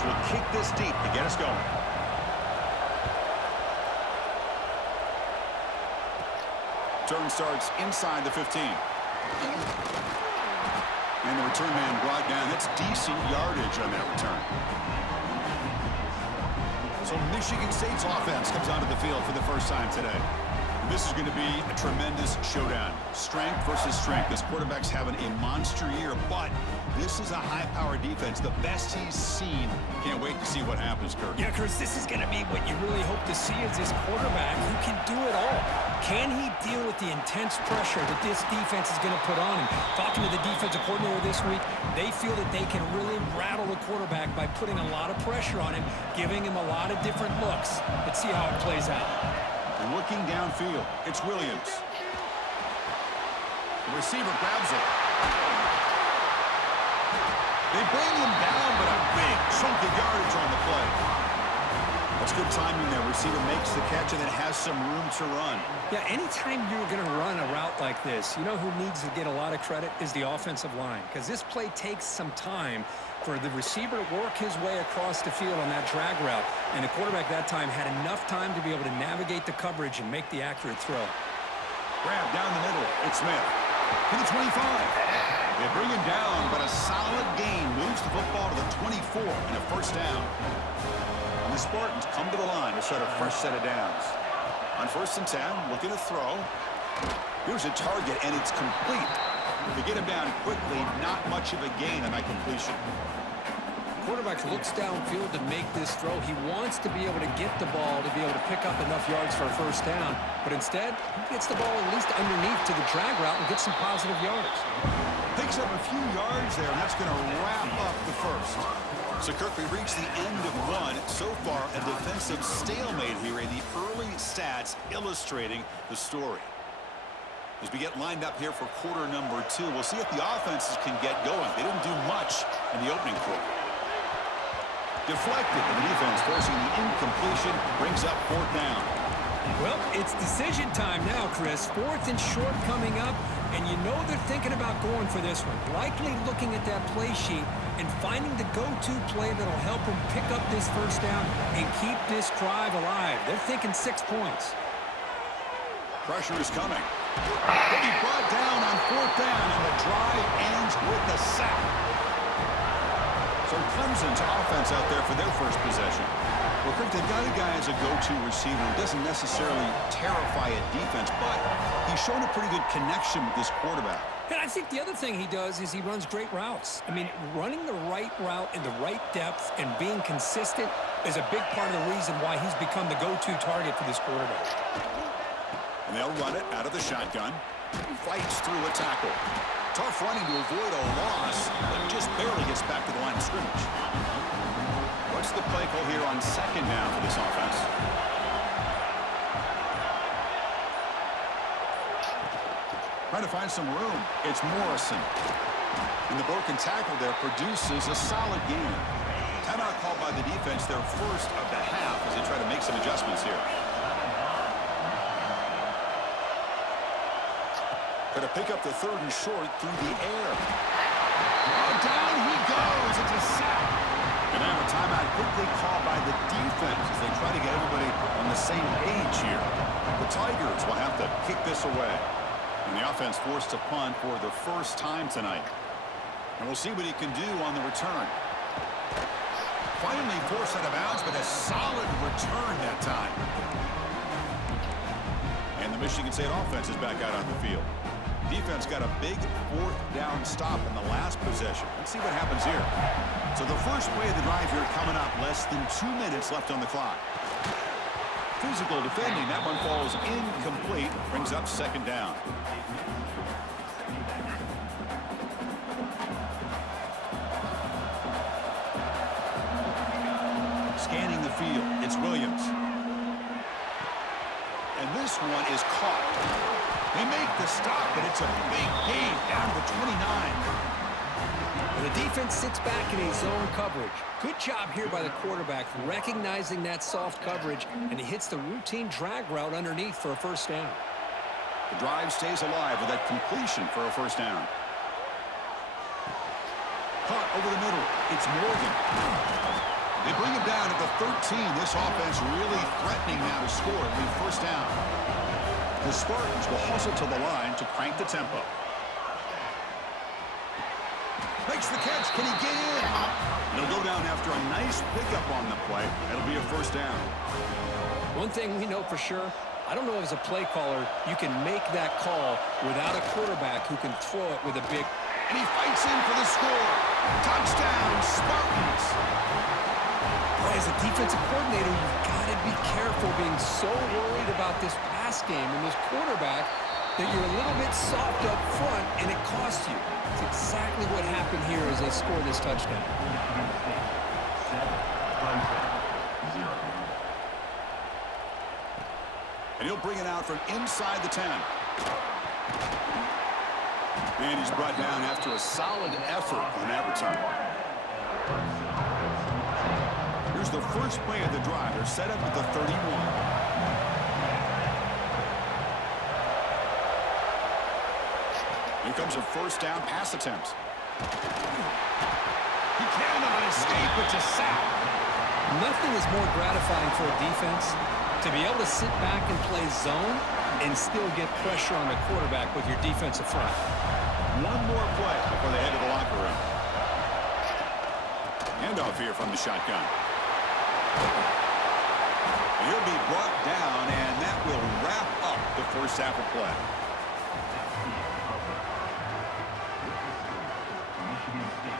offense will kick this deep to get us going. Turn starts inside the 15. And the return man brought down. That's decent yardage on that return. So Michigan State's offense comes onto the field for the first time today. This is going to be a tremendous showdown. Strength versus strength. This quarterback's having a monster year, but this is a high-powered defense. The best he's seen. Can't wait to see what happens, Kirk. Yeah, Chris, this is going to be what you really hope to see is this quarterback who can do it all. Can he deal with the intense pressure that this defense is going to put on him? Talking to the defensive coordinator this week, they feel that they can really rattle the quarterback by putting a lot of pressure on him, giving him a lot of different looks. Let's see how it plays out. Looking downfield, it's Williams. The receiver grabs it. They bring him down, but a big chunk of yardage on the play. That's good timing there. Receiver makes the catch and then has some room to run. Yeah, anytime you're going to run a route like this, you know who needs to get a lot of credit is the offensive line, because this play takes some time for the receiver to work his way across the field on that drag route, and the quarterback that time had enough time to be able to navigate the coverage and make the accurate throw. Grab down the middle. It's Smith. To the 25. They bring him down, but a solid gain moves the football to the 24 and a first down. And the Spartans come to the line to start a fresh set of downs. On 1st and 10, looking to throw. Here's a target, and it's complete. To get him down quickly, not much of a gain on that completion. Quarterback looks downfield to make this throw. He wants to be able to get the ball to be able to pick up enough yards for a first down, but instead, he gets the ball at least underneath to the drag route and gets some positive yardage. Picks up a few yards there, and that's going to wrap up the first. So, Kirk, we reached the end of one. So far, a defensive stalemate here in the early stats illustrating the story. As we get lined up here for quarter number 2, we'll see if the offenses can get going. They didn't do much in the opening quarter. Deflected, and the defense forcing the incompletion, brings up 4th down. Well, it's decision time now, Chris. 4th and short coming up, and you know they're thinking about going for this one. Likely looking at that play sheet and finding the go-to play that'll help them pick up this first down and keep this drive alive. They're thinking 6 points. Pressure is coming. He'll be brought down on 4th down, and the drive ends with a sack. So Clemson's offense out there for their first possession. Well, Kirk, they've got a guy as a go-to receiver who doesn't necessarily terrify a defense, but he's shown a pretty good connection with this quarterback. And I think the other thing he does is he runs great routes. I mean, running the right route in the right depth and being consistent is a big part of the reason why he's become the go-to target for this quarterback. And they'll run it out of the shotgun. Fights through a tackle. Tough running to avoid a loss, but just barely gets back to the line of scrimmage. What's the play call here on 2nd down for this offense? Trying to find some room. It's Morrison. And the broken tackle there produces a solid gain. Timeout called by the defense, their first of the half, as they try to make some adjustments here. Going to pick up the 3rd and short through the air. Oh, down he goes. It's a sack. And now a timeout quickly called by the defense as they try to get everybody on the same page here. The Tigers will have to kick this away. And the offense forced to punt for the first time tonight. And we'll see what he can do on the return. Finally forced out of bounds, but a solid return that time. And the Michigan State offense is back out on the field. Defense got a big 4th down stop in the last possession. Let's see what happens here. So the first play of the drive here coming up, less than 2 minutes left on the clock. Physical defending, that one falls incomplete, brings up 2nd down. Scanning the field, it's Williams. And this one is caught. They make the stop, but it's a big gain down to 29. And the defense sits back in a zone coverage. Good job here by the quarterback, recognizing that soft coverage, and he hits the routine drag route underneath for a first down. The drive stays alive with that completion for a first down. Caught over the middle. It's Morgan. They bring him down at the 13. This offense really threatening now to score and leave first down. The Spartans will hustle to the line to crank the tempo. Makes the catch. Can he get in? He'll go down after a nice pickup on the play. It'll be a first down. One thing we know for sure, I don't know as a play caller, you can make that call without a quarterback who can throw it with a big... And he fights in for the score. Touchdown, Spartans. Boy, as a defensive coordinator, you've got to be careful being so worried about this pass game and this quarterback that you're a little bit soft up front and it costs you. It's exactly what happened here as they scored this touchdown. And he'll bring it out from inside the 10. And he's brought down after a solid effort on that return. Here's the first play of the drive. They're set up at the 31. Here comes a first down pass attempt. He cannot escape. It's a sack. Nothing is more gratifying for a defense to be able to sit back and play zone and still get pressure on the quarterback with your defensive front. One more play before they head to the locker room. Handoff here from the shotgun. And he'll be brought down, and that will wrap up the first half of play.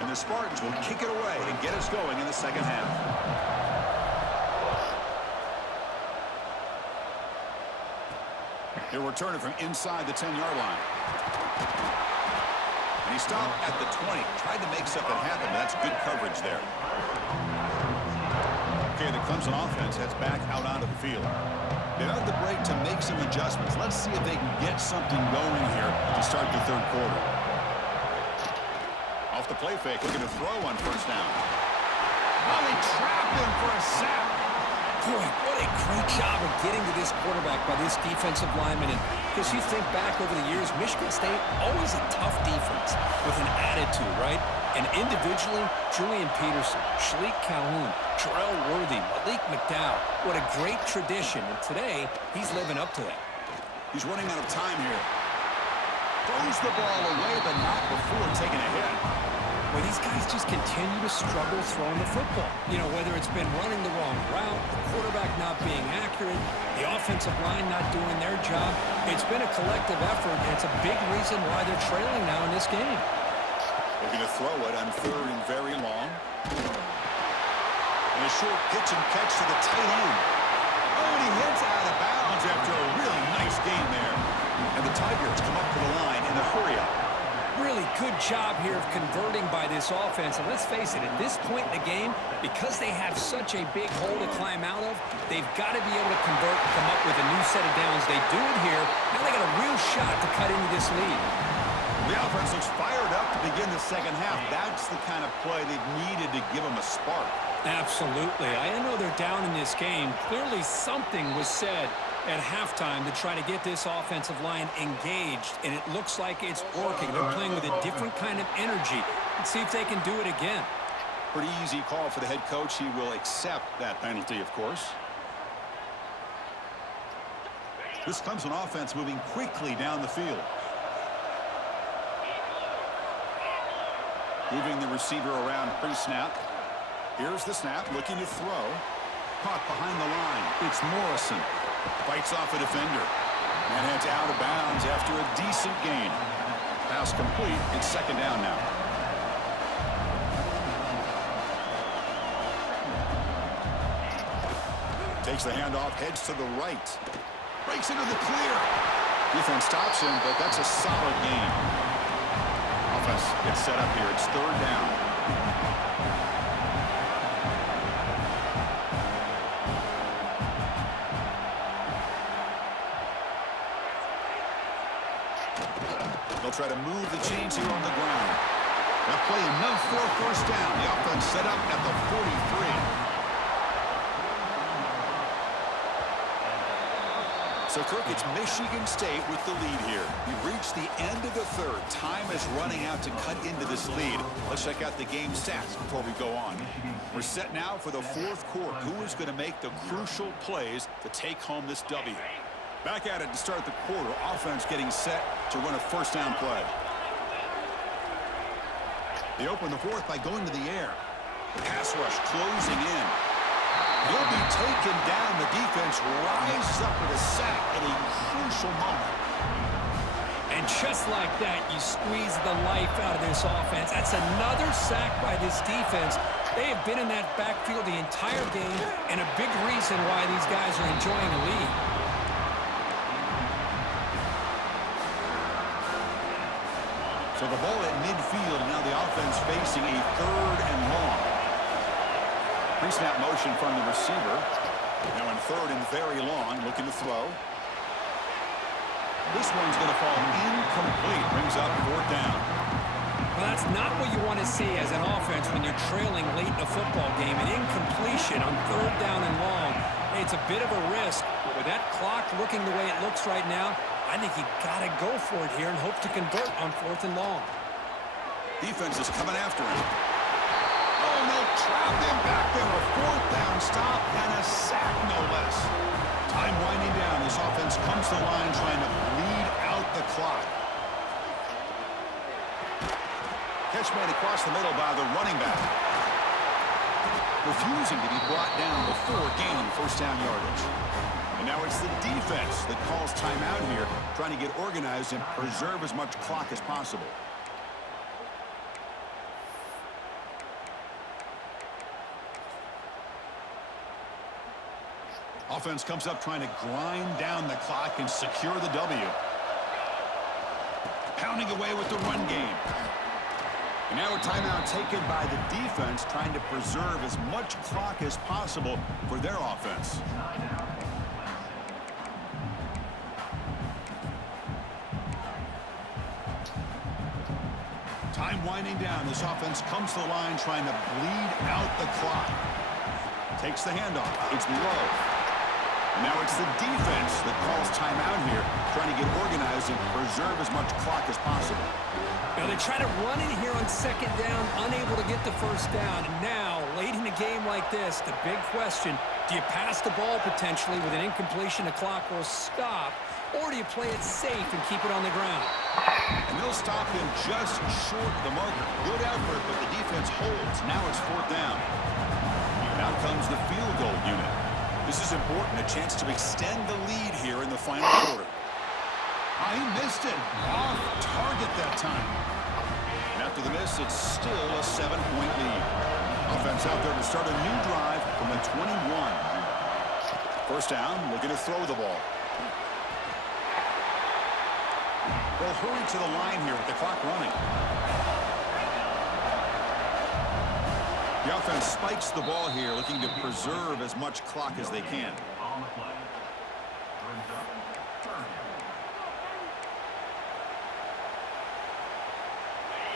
And the Spartans will kick it away and get us going in the second half. He'll return it from inside the 10-yard line. And he stopped at the 20. Tried to make something happen, but that's good coverage there. Okay, the Clemson offense heads back out onto the field. They've had the break to make some adjustments. Let's see if they can get something going here to start the third quarter. Off the play fake, looking to throw on first down. Oh, they trap him for a sack. Boy, what a great job of getting to this quarterback by this defensive lineman. And because you think back over the years, Michigan State, always a tough defense with an attitude, right? And individually, Julian Peterson, Shalik Calhoun, Terrell Worthy, Malik McDowell, what a great tradition. And today, he's living up to that. He's running out of time here. Throws the ball away, but not before taking a hit. Well, these guys just continue to struggle throwing the football. You know, whether it's been running the wrong route, the quarterback not being accurate, the offensive line not doing their job. It's been a collective effort, and it's a big reason why they're trailing now in this game. Looking to throw it on third and very long. And a short pitch and catch to the tight end. Oh, and he hits out of bounds after a really nice game there. And the Tigers come up to the line in a hurry-up. Really good job here of converting by this offense. And let's face it, at this point in the game, because they have such a big hole to climb out of, they've got to be able to convert and come up with a new set of downs. They do it here. Now they got a real shot to cut into this lead. The offense looks fired up to begin the second half. That's the kind of play they've needed to give them a spark. Absolutely. I know they're down in this game. Clearly something was said at halftime to try to get this offensive line engaged, and it looks like it's working. They're playing with a different kind of energy. Let's see if they can do it again. Pretty easy call for the head coach. He will accept that penalty, of course. This comes an offense moving quickly down the field. Moving the receiver around pre-snap. Here's the snap, looking to throw. Caught behind the line. It's Morrison. Fights off a defender. And heads out of bounds after a decent gain. Pass complete. It's second down now. Takes the handoff, heads to the right. Breaks into the clear. Defense stops him, but that's a solid gain. Offense gets set up here. It's third down. They'll try to move the chains here on the ground. That play enough for a first down. The offense set up at the 43. So, Kirk, it's Michigan State with the lead here. We've reached the end of the third. Time is running out to cut into this lead. Let's check out the game stats before we go on. We're set now for the fourth quarter. Who is going to make the crucial plays to take home this W? Back at it to start the quarter. Offense getting set to run a first down play. They open the fourth by going to the air. The pass rush closing in. He'll be taken down. The defense rises up with a sack at a crucial moment. And just like that, you squeeze the life out of this offense. That's another sack by this defense. They have been in that backfield the entire game, and a big reason why these guys are enjoying the lead. So the ball at midfield, and now the offense facing a third and long. Pre-snap motion from the receiver. Now in third and very long, looking to throw. This one's going to fall incomplete. Brings up fourth down. Well, that's not what you want to see as an offense when you're trailing late in a football game. An incompletion on third down and long. Hey, it's a bit of a risk. But with that clock looking the way it looks right now, I think you got to go for it here and hope to convert on fourth and long. Defense is coming after him. Oh, no, trapped him back there. A fourth down stop and a sack, no less. Time winding down. This offense comes to the line trying to bleed out the clock. Catch made across the middle by the running back. Refusing to be brought down before gaining first down yardage. And now it's the defense that calls timeout here, trying to get organized and preserve as much clock as possible. Offense comes up trying to grind down the clock and secure the W. Pounding away with the run game. And now a timeout taken by the defense, trying to preserve as much clock as possible for their offense. Time winding down. This offense comes to the line trying to bleed out the clock. Takes the handoff. It's low. Now it's the defense that calls timeout here, trying to get organized and preserve as much clock as possible. Now they try to run in here on second down, unable to get the first down. And now, late in a game like this, the big question, do you pass the ball potentially with an incompletion, the clock will stop, or do you play it safe and keep it on the ground? And they'll stop him just short of the marker. Good effort, but the defense holds. Now it's fourth down. And out comes the field goal unit. This is important, a chance to extend the lead here in the final quarter. He missed it. Off target that time. And after the miss, it's still a 7-point lead. Offense out there to start a new drive from the 21. First down, looking to throw the ball. They'll hurry to the line here with the clock running. The offense spikes the ball here, looking to preserve as much clock as they can.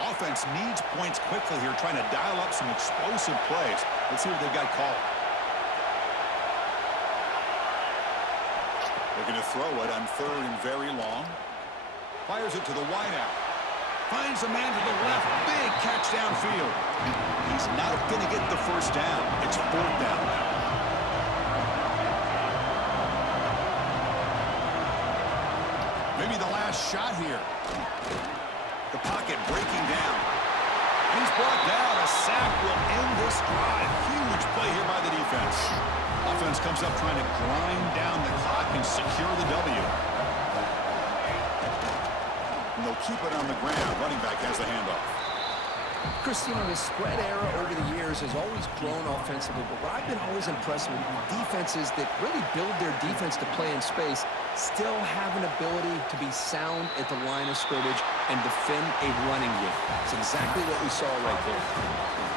Offense needs points quickly here, trying to dial up some explosive plays. Let's see what they've got called. Looking to throw it on third and very long. Fires it to the wideout. Finds a man to the left. Big catch downfield. He's not going to get the first down. It's fourth down now. Maybe the last shot here. The pocket breaking down. He's brought down. A sack will end this drive. Huge play here by the defense. Offense comes up trying to grind down the clock and secure the W. And they'll keep it on the ground. Running back has the handoff. Christine, the spread era over the years has always grown offensively, but what I've been always impressed with defenses that really build their defense to play in space still have an ability to be sound at the line of scrimmage and defend a running game. It's exactly what we saw right there.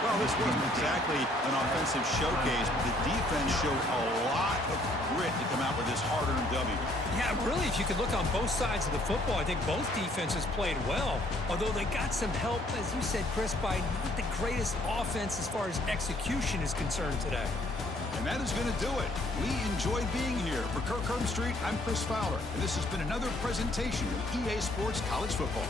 Well, this wasn't exactly an offensive showcase, but the defense showed a lot of grit to come out with this hard-earned W. Yeah, really, if you could look on both sides of the football, I think both defenses played well. Although they got some help, as you said, Chris, by not the greatest offense as far as execution is concerned today. And that is going to do it. We enjoyed being here. For Kirk Herbstreit, I'm Chris Fowler, and this has been another presentation of EA Sports College Football.